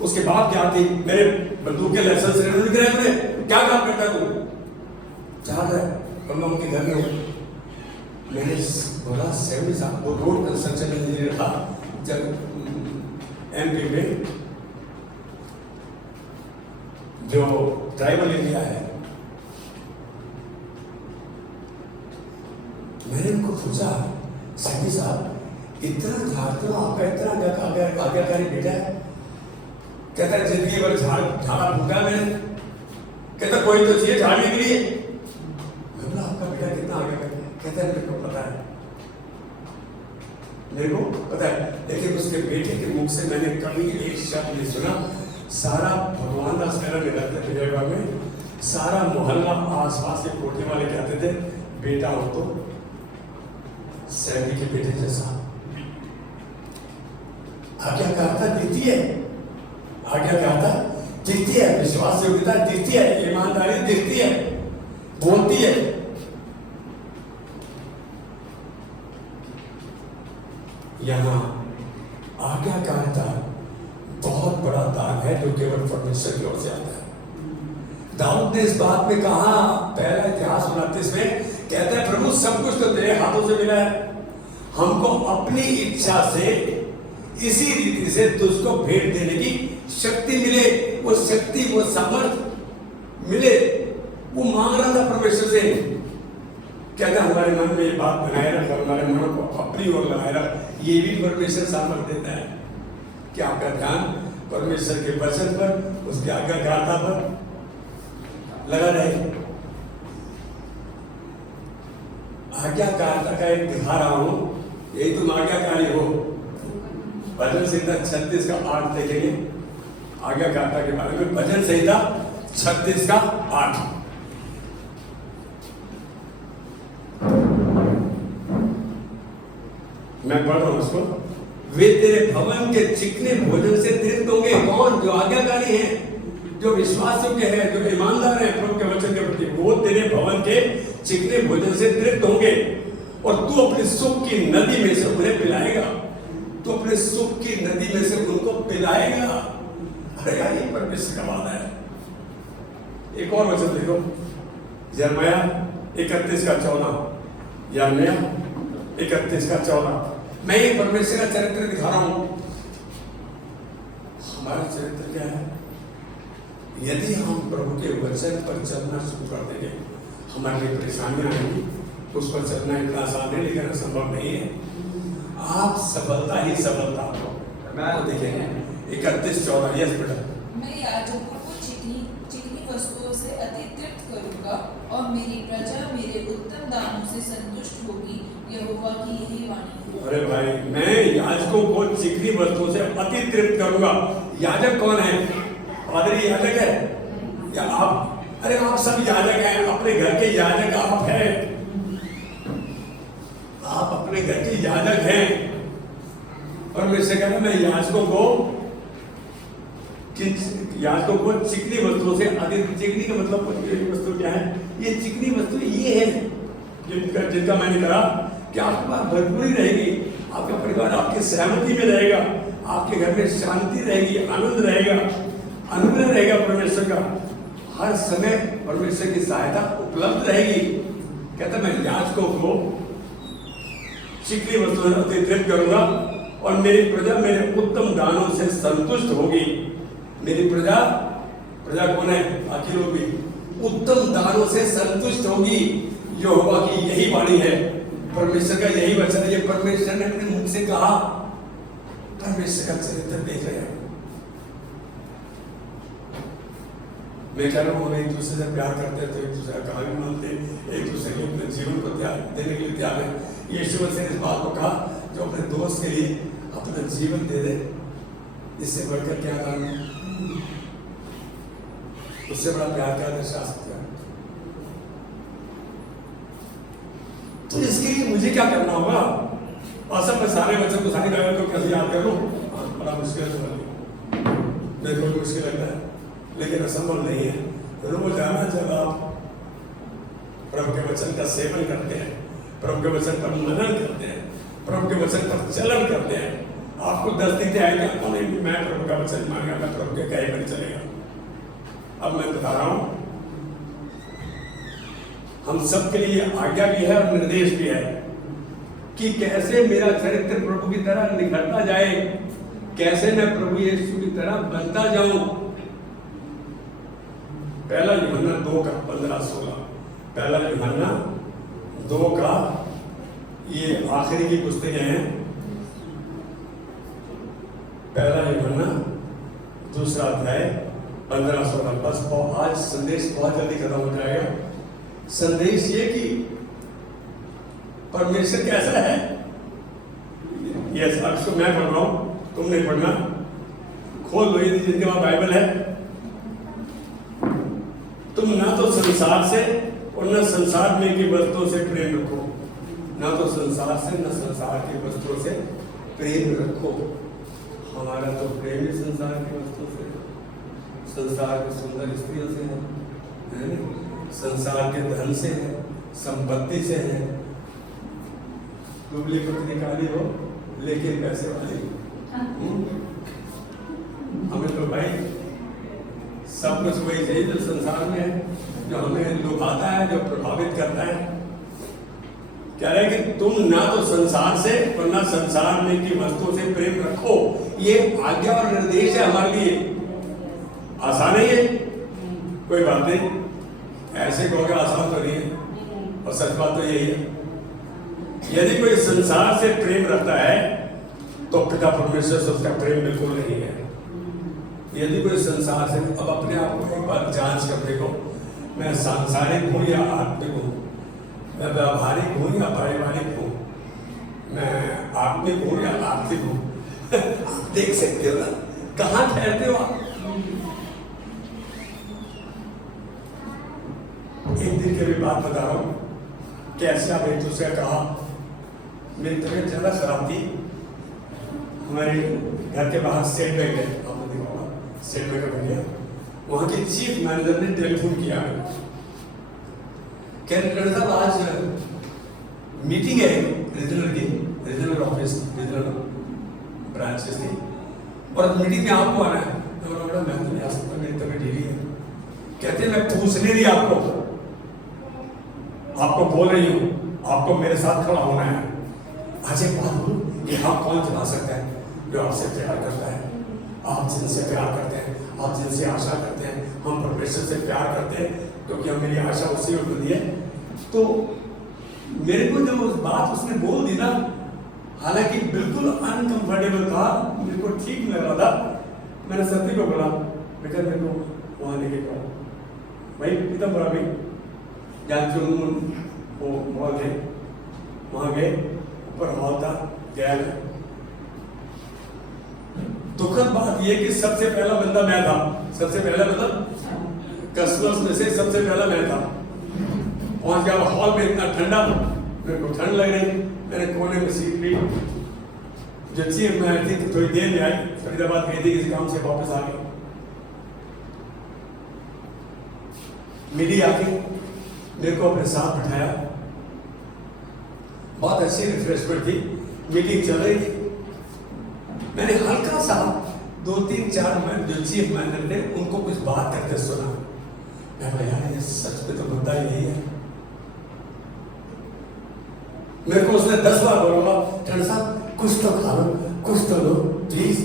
उसके बाप क्या थी, मेरे बंदूक के लाइसेंस दिख रहे हैं, क्या काम करता है तू? चाह रहा है मैं उनके घर में हूँ। मैंने बोला 70 साल वो रोड कंस्ट्रक्शन इंजीनियर था जब एमपी में, जो ट्राइबल एरिया है। मैंने उनको पूछा, सैनी साहब इतना झाड़ते हो, आपका इतना आज्ञाकारी बेटा है? कहता है जिंदगी भर झाड़ा फूका मैंने। कहता कोई तो चाहिए झाड़ने के लिए। मैं बोला आपका बेटा कितना आज्ञाकारी? कहता है मेरे को पता है, मेरे को पता है, लेकिन उसके बेटे के मुख से मैंने कभी एक शब्द नहीं सुना। सारा भगवान दास मेरा रहते थे विजयवाड़ा में, सारा मोहल्ला आसपास के कोठे वाले कहते थे बेटा हो तो सैनी के बेटे जैसा। आज्ञाकारिता दिखती है, आज्ञाकारिता दिखती है, विश्वास योग्यता दिखती है, ईमानदारी दिखती है, बोलती है। यहाँ आज्ञाकारिता बहुत बड़ा दान है जो केवल परमेश्वर की ओर से आता है। दाऊद ने इस बात में कहा, पहला इतिहास 29 में कहता है प्रभु सब कुछ तो तेरे हाथों से मिला है, हमको अपनी इच्छा से इसी रीति से तुझको भेंट देने की शक्ति मिले, वो शक्ति, वो सामर्थ मिले। वो मांग रहा था परमेश्वर से, कहता हमारे मन में ये बात बनाए रख और हमारे मन को अपनी ओर लगाए रख। ये भी परमेश्वर सामर्थ देता है कि आपका ध्यान परमेश्वर के वचन पर, उसके आज्ञाकारिता पर लगा रहे। आज्ञाकारिता का एक दिखा रहा हूं, यही तुम आज्ञाकारी हो। भजन संहिता 36 का 8 देखेंगे आज्ञाकारिता के बारे में। भजन संहिता 36 का 8। मैं पढ़ रहा हूं उसको। वे तेरे भवन के चिकने भोजन से तृप्त होंगे। कौन? जो आज्ञाकारी हैं, जो विश्वास योग्य है, जो ईमानदार है प्रभु के वचन के प्रति, वो तेरे भवन के चिकने भोजन से तृप्त होंगे। और तू अपने सुख की नदी में से उन्हें पिलाएगा। तू अपने सुख की नदी में से उनको पिलाएगा। अरे यार, ये परमेश्वर का वादा है। एक और वचन देखो, यिर्मयाह 31 का 14। यिर्मयाह 31 का 14। मैं ये परमेश्वर का चरित्र दिखा रहा हूं। हमारा चरित्र क्या है? यदि हम प्रभु के वचन पर चलना शुरू कर देंगे, हमारे लिए परेशानियां आएंगी। उस पर चलना इतना आसान है, लेकिन असंभव नहीं है। आप सफलता ही सफलता तो देखेंगे। 31:14। यस बेटा। मैं याजकों को चिकनी वस्तुओं से अति तृप्त करूंगा और मेरी प्रजा मेरे उत्तम दानों से संतुष्ट होगी। यहोवा की यही वाणी है। अरे भाई, मैं याजकों को चिकनी वस्तुओं से अति तृप्त करूंगा। याजक कौन है? पादरी याजक है या आप? अरे आप सब याजक हैं, अपने घर के याजक आप हैं। आप अपने घर के याजक हैं। और मैं से कहना, मैं याजकों को चिकनी वस्तुओं से अधिक। चिकनी का मतलब वस्तु क्या है? ये चिकनी वस्तु ये है जिनका मैंने कहा कि आपके पास भरपूरी रहेगी, आपका परिवार आपकी सहमति में रहेगा, आपके घर में शांति रहेगी, आनंद रहेगा, अनुग्रह रहेगा परमेश्वर का। हर समय परमेश्वर की सहायता उपलब्ध रहेगी। कहता मैं याजकों को चिकनी वस्तुओं से अति तृप्त करूंगा और मेरी प्रजा मेरे उत्तम दानों से संतुष्ट होगी। मेरी प्रजा कौन है? बाकी लोग भी उत्तम दानों से संतुष्ट होगी। यहोवा की यही वाणी है, परमेश्वर का यही वचन है। ये परमेश्वर ने अपने मुख से कहा। परमेश्वर का चरित्र देख रहे हैं। मैं कह रहा हूँ, एक दूसरे से प्यार करते हैं तो एक दूसरे का कहा भी मानते, एक दूसरे के अपने जीवन को त्याग देने के लिए तैयार है। यीशु मसीह ने इस बात को कहा, जो अपने दोस्त के लिए अपना जीवन दे दे, इससे बढ़कर क्या दान है? उससे बड़ा प्यार क्या दर्शा सकता है? तो इसके लिए मुझे क्या करना होगा? और सब मैं सारे वचन को, सारी बाइबल को कैसे याद कर लूं? बड़ा मुश्किल है, मेरे को मुश्किल लगता है, लेकिन असंभव नहीं है। रोजाना जब आप प्रभु के वचन का सेवन करते हैं, प्रभु के वचन पर मनन करते हैं, प्रभु के वचन पर चलन करते हैं, आपको 10 दिन आएगा, नहीं मैं प्रभु का वचन मांगा, मैं प्रभु के कहे पर चलेगा। अब मैं बता रहा हूं, हम सबके लिए आज्ञा भी है और निर्देश भी है कि कैसे मेरा चरित्र प्रभु की तरह निखरता जाए, कैसे मैं प्रभु यीशु की तरह बनता जाऊं। पहला यूहन्ना 2 का 15-16। पहला यूहन्ना 2 का, ये आखिरी की पुस्तकें हैं। पहला यूहन्ना 2 अध्याय 15-16। बस आज संदेश बहुत जल्दी खत्म हो जाएगा। संदेश ये कि परमेश्वर कैसा है। यस, अब मैं पढ़ रहा हूं, तुम नहीं पढ़ना। खोल लो यदि जिनके पास बाइबल है। तुम ना तो संसार से और न संसार में की वस्तुओं से प्रेम रखो। ना तो संसार से न संसार की वस्तुओं से प्रेम रखो। हमारा तो प्रेम ही संसार की वस्तुओं से, संसार की सुंदर स्त्रियों से है, संसार के धन से है, संपत्ति से है। दुबली पत्नी काली हो लेकिन पैसे वाली। हमें तो भाई सब कुछ वही चाहिए जो संसार में है, जो हमें लुभाता है, जो प्रभावित करता है। कह रहे हैं कि तुम ना तो संसार से और ना संसार में की वस्तुओं से प्रेम रखो। ये आज्ञा और निर्देश है हमारे लिए। आसान है ये, कोई बात नहीं, ऐसे कहोगे आसान तो नहीं है, और सच बात तो यही है। यदि कोई संसार से प्रेम रखता है तो पिता परमेश्वर से उसका प्रेम बिल्कुल नहीं है। यदि कोई संसार से, अब अपने आप को एक बार जांच कर देखो, मैं सांसारिक हूँ या आत्मिक हूँ, मैं व्यावहारिक हूँ या पारिवारिक हूँ, मैं आत्मिक हूँ या आर्थिक हूँ। आप देख सकते हो ना कहाँ ठहरते हो आप। एक दिन की भी बात बता रहा हूँ, कैसे आप एक दूसरे कहा, मेरी तबीयत ज्यादा खराब थी, हमारे घर के बाहर स्टेट बैंक है, आपने देखा होगा स्टेट बैंक का भैया, वहाँ के चीफ मैनेजर ने टेलीफोन किया, कह रहे साहब आज मीटिंग है रीजनल ऑफिस, रीजनल ब्रांचेस की, और मीटिंग में आपको आना है। मैं तो नहीं आ सकता, मेरी तबीयत ढीली है। कहते मैं पूछ नहीं रही आपको बोल रही हूँ, आपको मेरे साथ खड़ा होना है। आज एक बात बोलूं, ये हम कौन चला सकता है जो आपसे प्यार करता है, आप जिनसे प्यार करते हैं, आप जिनसे आशा करते हैं। हम परमेश्वर से प्यार करते हैं क्योंकि हम मेरी आशा उसी में बनी है। तो मेरे को जब उस बात उसने बोल दी ना, हालांकि बिल्कुल अनकंफर्टेबल था, मेरे को ठीक नहीं लग रहा था, मैंने सती को बोला, बेटा मेरे को वहाँ लेके जाओ भाई, एकदम बड़ा भाई जहाँ चुन वो मॉल है, वहाँ गए, ऊपर हॉल था, गया। दुखद बात यह कि सबसे पहला बंदा मैं था, सबसे पहला मतलब कस्टमर्स में से सबसे पहला मैं था। पहुंच गया हॉल में, इतना ठंडा, मेरे को ठंड लग रही, मैंने कोने में सीट ली। जो चीफ मैं थी तो थोड़ी देर में आई, फरीदाबाद गई थी किसी काम से, वापस आ गई। मिली आके मेरे को अपने साथ बिठाया, बहुत अच्छी रिफ्रेशमेंट थी, मीटिंग चल रही थी। मैंने हल्का सा 2-3-4 मिनट जो चीफ मैनेजर थे उनको कुछ बात करते सुना। मैं बोला यार ये सच में तो बंदा ही नहीं है। मेरे को उसने 10 बार बोला, टंडन साहब कुछ तो खा लो, कुछ तो लो प्लीज,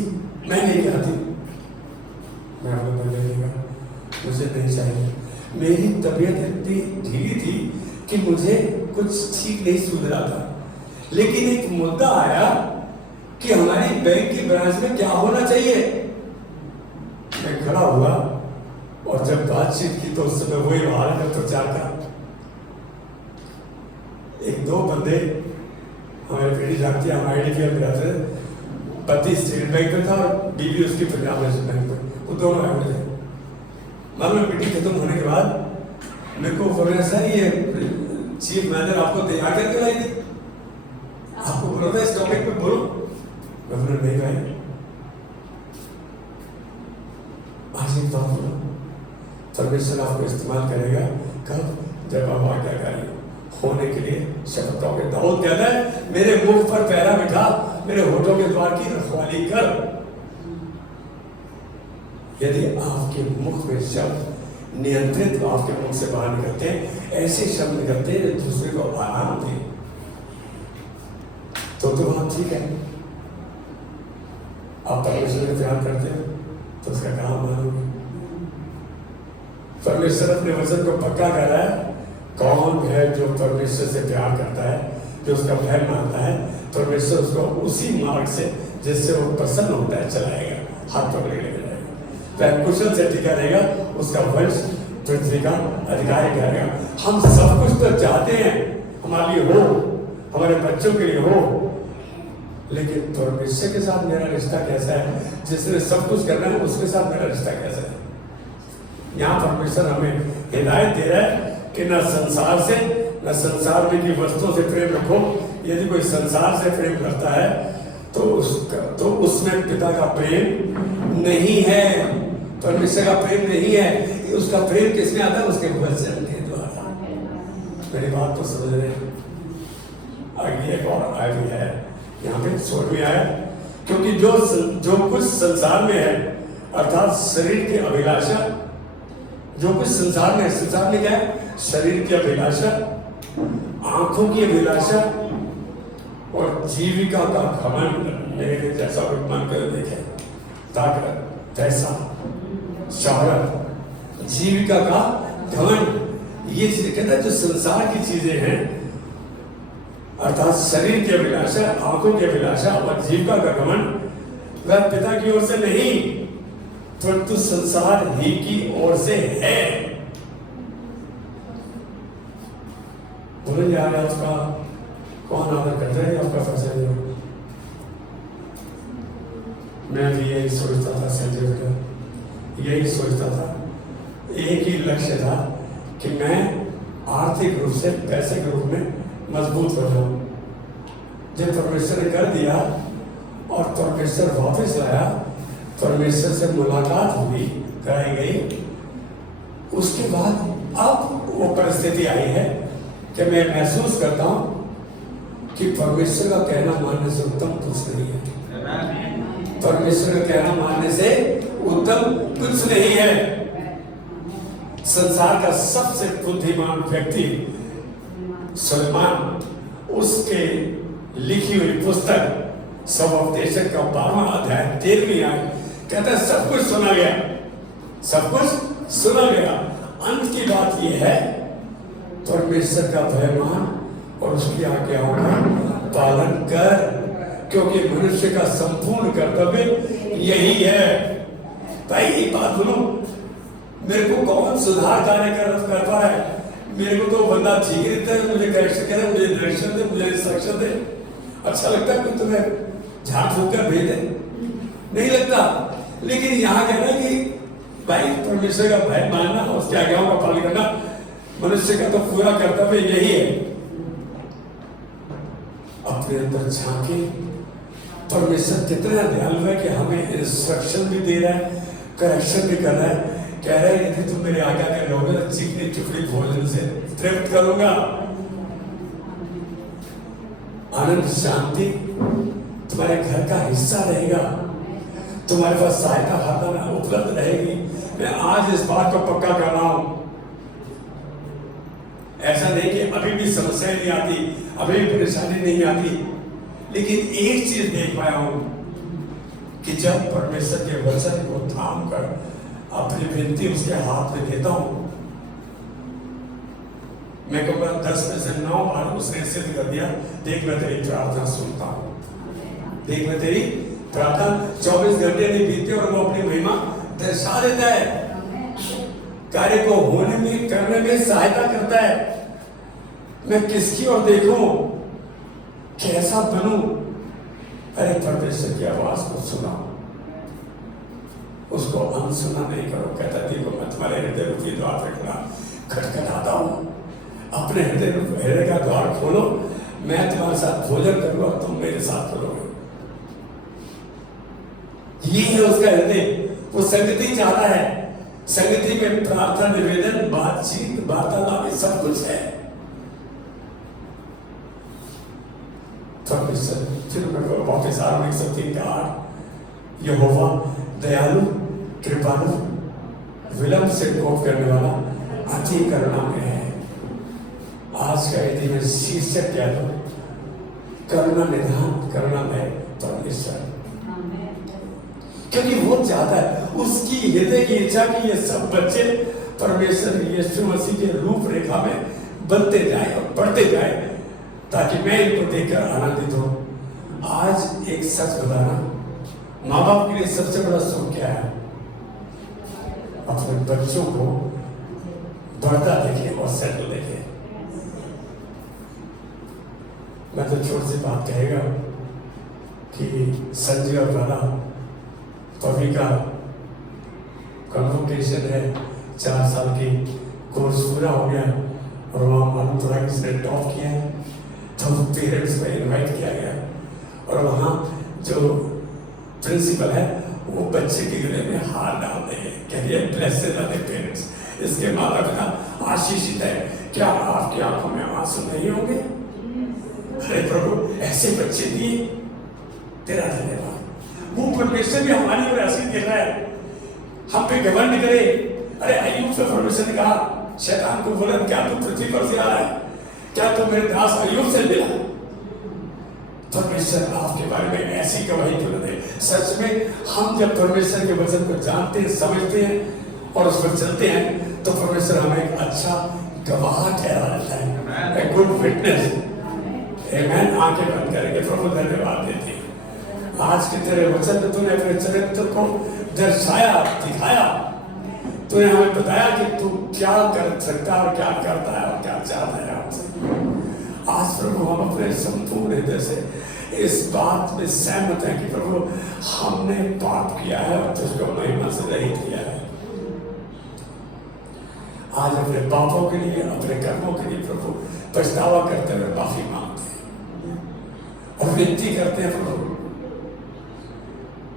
मैं नहीं कहती। मैं बोलेगा मुझे नहीं चाहिए, मेरी तबीयत इतनी ढीली थी कि मुझे कुछ ठीक नहीं सूझ रहा था। लेकिन एक मुद्दा आया कि हमारी बैंक की ब्रांच में क्या होना चाहिए। मैं खड़ा हुआ और जब बातचीत की तो उस समय वही हाल है प्रचार का। 1-2 बंदे, हमारे बेटी जानती है, हम IDFL ब्रांच है, पति स्टेट बैंक में था और बीवी उसकी पंजाब नेशनल बैंक में, वो दोनों आए हुए थे। मालूम मीटिंग खत्म होने के बाद मेरे को बोला सर ये चीफ मैनेजर आपको तैयार करके लाई थी, आपको बोला था इस टॉपिक पे बोलो। मैं बोला नहीं भाई, आज एक बात बोलो, परमेश्वर आपको इस्तेमाल करेगा कब, जब आप आज्ञाकारी होने के लिए शपथ खाओगे। दाऊद कहता है मेरे मुख पर पहरा बिठा, मेरे होठों के द्वार की रखवाली कर। यदि आपके मुख में शब्द नियंत्रित आपके मुख से बाहर निकलते हैं, ऐसे शब्द निकलते हैं जो दूसरे को आराम दे, तो बात ठीक है। आप परमेश्वर से प्यार करते हो तो उसका काम मानोगे। परमेश्वर अपने वचन को पक्का कर रहा है। कौन है जो परमेश्वर से प्यार करता है, जो उसका भय मानता है, परमेश्वर उसको उसी मार्ग से जिससे वो प्रसन्न होता है चलाएगा, हाथ पकड़े लेके जाएगा, वह कुशल से टिका रहेगा, उसका वंश पृथ्वी का अधिकारी करेगा। हम सब कुछ तो चाहते हैं हमारे लिए हो, हमारे बच्चों के लिए हो, लेकिन परमेश्वर के साथ मेरा रिश्ता कैसा है, जिसने सब कुछ करना है उसके साथ मेरा रिश्ता कैसा है। यहाँ परमेश्वर हमें हिदायत दे रहा है कि न संसार से, न संसार में की वस्तुओं से प्रेम रखो। यदि कोई संसार से प्रेम करता है तो उसमें पिता का प्रेम नहीं है, परमेश्वर का प्रेम नहीं है। उसका प्रेम किसमें आता है, उसके वचन के द्वारा। मेरी बात तो समझ रहे हैं। आगे एक और आयत है यहाँ पे सोच में आया, क्योंकि जो कुछ संसार में है, अर्थात शरीर की अभिलाषा, जो कुछ संसार में क्या है, शरीर की अभिलाषा आंखों की अभिलाषा और जीविका का घमंड। मेरे जैसा मन कर देखे, ताकत, पैसा, शौहरत, जीविका का घमंड, ये चीजें कहता है जो संसार की चीजें हैं, अर्थात शरीर की अभिलाषा, आंखों की अभिलाषा और जीविका का घमंड, वह पिता की ओर से नहीं परंतु संसार ही की ओर से है। बोले यार आपका कौन आदर करता है, आपका फैसला है। मैं भी यही सोचता था संजय का, यही सोचता था, एक ही लक्ष्य था कि मैं आर्थिक रूप से, पैसे के रूप में मजबूत हो जाऊं। जब परमेश्वर ने कर दिया और परमेश्वर वापस लाया, परमेश्वर से मुलाकात हुई, कराई गई, उसके बाद अब वो परिस्थिति आई है कि मैं महसूस करता हूं कि परमेश्वर का कहना मानने से उत्तम कुछ नहीं है। परमेश्वर का कहना मानने से उत्तम कुछ नहीं है। संसार का सबसे बुद्धिमान व्यक्ति सुलेमान, उसके लिखी हुई पुस्तक स्वोपदेशक का 12वां अध्याय 13वीं आयत कहता है सब कुछ सुना गया, सब कुछ सुना गया। अंत की बात यह है परमेश्वर का भय मान और उसकी आज्ञाओं का पालन कर, क्योंकि मनुष्य का संपूर्ण कर्तव्य यही है। भाई एक बात सुनो, मेरे को कौन सुधार कार्य करता है? मेरे को तो बंदा ठीक रहता है, मुझे करेक्शन करे, मुझे डायरेक्शन दे, मुझे इंस्ट्रक्शन दे। अच्छा लगता है कि तुम्हें झाड़ फूक कर भेज दे? नहीं लगता। लेकिन यहाँ कहना कि भाई परमेश्वर का भय मानना, उसकी आज्ञाओं का पालन करना मनुष्य का तो पूरा कर्तव्य यही है। अपने अंदर झांके, परमेश्वर कितना दयालु है कि हमें इंस्ट्रक्शन भी दे रहा है, करेक्शन भी कर रहा है। कह रहा है यदि तुम मेरे आज्ञा के लोगे तो चिकनी चुपड़ी भोजन से तृप्त करूंगा। आनंद शांति तुम्हारे घर का हिस्सा रहेगा, तुम्हारे पास सहायता खाता उपलब्ध रहेगी। मैं आज इस बात को पक्का कर रहा हूं। ऐसा नहीं कि अभी भी समस्याएं नहीं आती, अभी भी परेशानी नहीं आती, लेकिन एक चीज देख पाया हूं कि जब परमेश्वर के वचन को थाम कर अपनी विनती उसके हाथ में देता हूं, मैं कहूँगा 10 में से 9 बार उसने सिद्ध कर दिया, देख मैं तेरी प्रार्थना सुनता हूं, देख मैं तेरी प्रार्थना। 24 घंटे नहीं बीतते और वो अपनी महिमा दर्शा देता है, कार्य को होने में, करने में सहायता करता है। मैं किसकी ओर देखूं, कैसा बनूं? अरे परमेश्वर की आवाज को सुना, उसको अनसुना नहीं करो। कहता देखो मैं तुम्हारे हृदय रूपी द्वार पे खड़ा खटखटाता हूं, अपने हृदय का द्वार खोलो, मैं तुम्हारे साथ भोजन करूंगा, तुम मेरे साथ करोगे। ये है उसका हृदय। वो संगति चाहता है, संगति में प्रार्थना, निवेदन, बातचीत, वार्तालाप सब कुछ है। परमेश्वर फिर मैं वापस आ रहा हूं 103 का 8, यहोवा दयालु, कृपालु, विलंब से कोप करने वाला, अति करुणामय है। आज का यदि मैं शीर्षक कह दूं, करुणा निधान, करुणामय परमेश्वर, क्योंकि वो चाहता है, उसकी हृदय की इच्छा कि ये सब बच्चे परमेश्वर यीशु मसीह के रूप रेखा में बनते जाए और बढ़ते जाए, ताकि मैं इनको देखकर आनंदित हूं। आज एक सच बताना, माँ बाप के लिए सबसे बड़ा सुख क्या है? अपने बच्चों को बढ़ता देखे और सेटल देखे। मैं तो छोटी सी बात कहेगा कि संजय और राधा पवी का कन्वोकेशन है, 4 साल की कोर्स पूरा हो गया और वहाँ मालूम पड़ा कि इसने टॉप किया है, तो पेरेंट्स को इनवाइट किया गया और वहाँ जो प्रिंसिपल है वो बच्चे के गले में हार डाल देंगे, कह दिया ब्लेस्ड आर द पेरेंट्स, इसके माता पिता आशीषित है। क्या आपकी आंखों में आंसू नहीं होंगे? अरे प्रभु ऐसे बच्चे दिए, तेरा धन्यवाद। वो परमेश्वर भी हमारी ओर ऐसे देख रहा है, हम पे घमंड करे। अरे अय्यूब से परमेश्वर ने कहा, शैतान को बोला क्या तू पृथ्वी पर से आ रहा है? क्या तुम मेरे दास अय्यूब से मिला? परमेश्वर आपके बारे में ऐसी गवाही क्यों दे? सच में हम जब परमेश्वर के वचन को जानते हैं, समझते हैं और उस पर चलते हैं तो परमेश्वर हमें एक अच्छा गवाह ठहरा देता है, ए गुड विटनेस। आमेन। आंखें बंद करेंगे, प्रभु धन्यवाद देते हैं। आज के तेरे वचन में तूने अपने चरित्र को दर्शाया, दिखाया, तूने हमें बताया कि तू क्या कर सकता है और क्या करता है और क्या चाहता है हमसे। आज प्रभु हम अपने संपूर्ण हृदय से इस बात में सहमत हैं कि प्रभु हमने पाप किया है और तुझको महिमा से रहित किया है। आज अपने पापों के लिए, अपने कर्मों के लिए प्रभु पछतावा करते हुए माफी मांगते हैं और विनती करते हैं प्रभु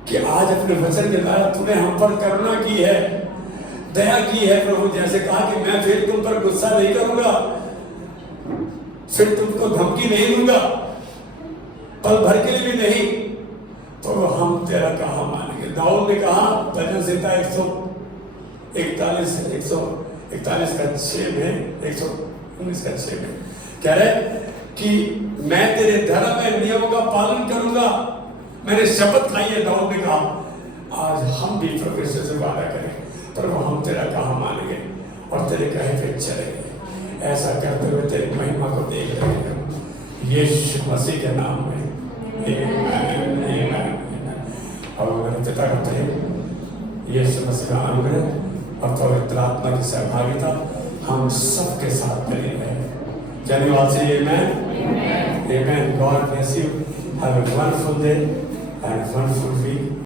कि आज अपने वचन के द्वारा तूने हम पर करुणा की है, दया की है प्रभु। जैसे कहा कि मैं फिर तुम पर गुस्सा नहीं करूंगा, फिर तुमको धमकी नहीं दूंगा, पल भर के लिए भी नहीं, तो हम तेरा कहा मानेंगे। दाऊद ने कहा भजन संहिता 141 का 6 में, 119 का 6 में कह रहे कि मैं तेरे धर्म में नियमों का पालन करूंगा। मैंने शपथ खाई है, दाऊद ने कहा। आज हम भी परमेश्वर से वादा करें, प्रभु हम तेरा कहा मानेंगे और तेरे कहे पे चलेंगे। ऐसा करते हुए तेरी महिमा को देख रहे हैं यीशु मसीह के नाम में। और मेरे पिता का प्रेम, यीशु मसीह का अनुग्रह और पवित्र आत्मा की सहभागिता हम सबके साथ बनी रहे। धन्यवाद से amen. God bless you. Have a wonderful day and wonderful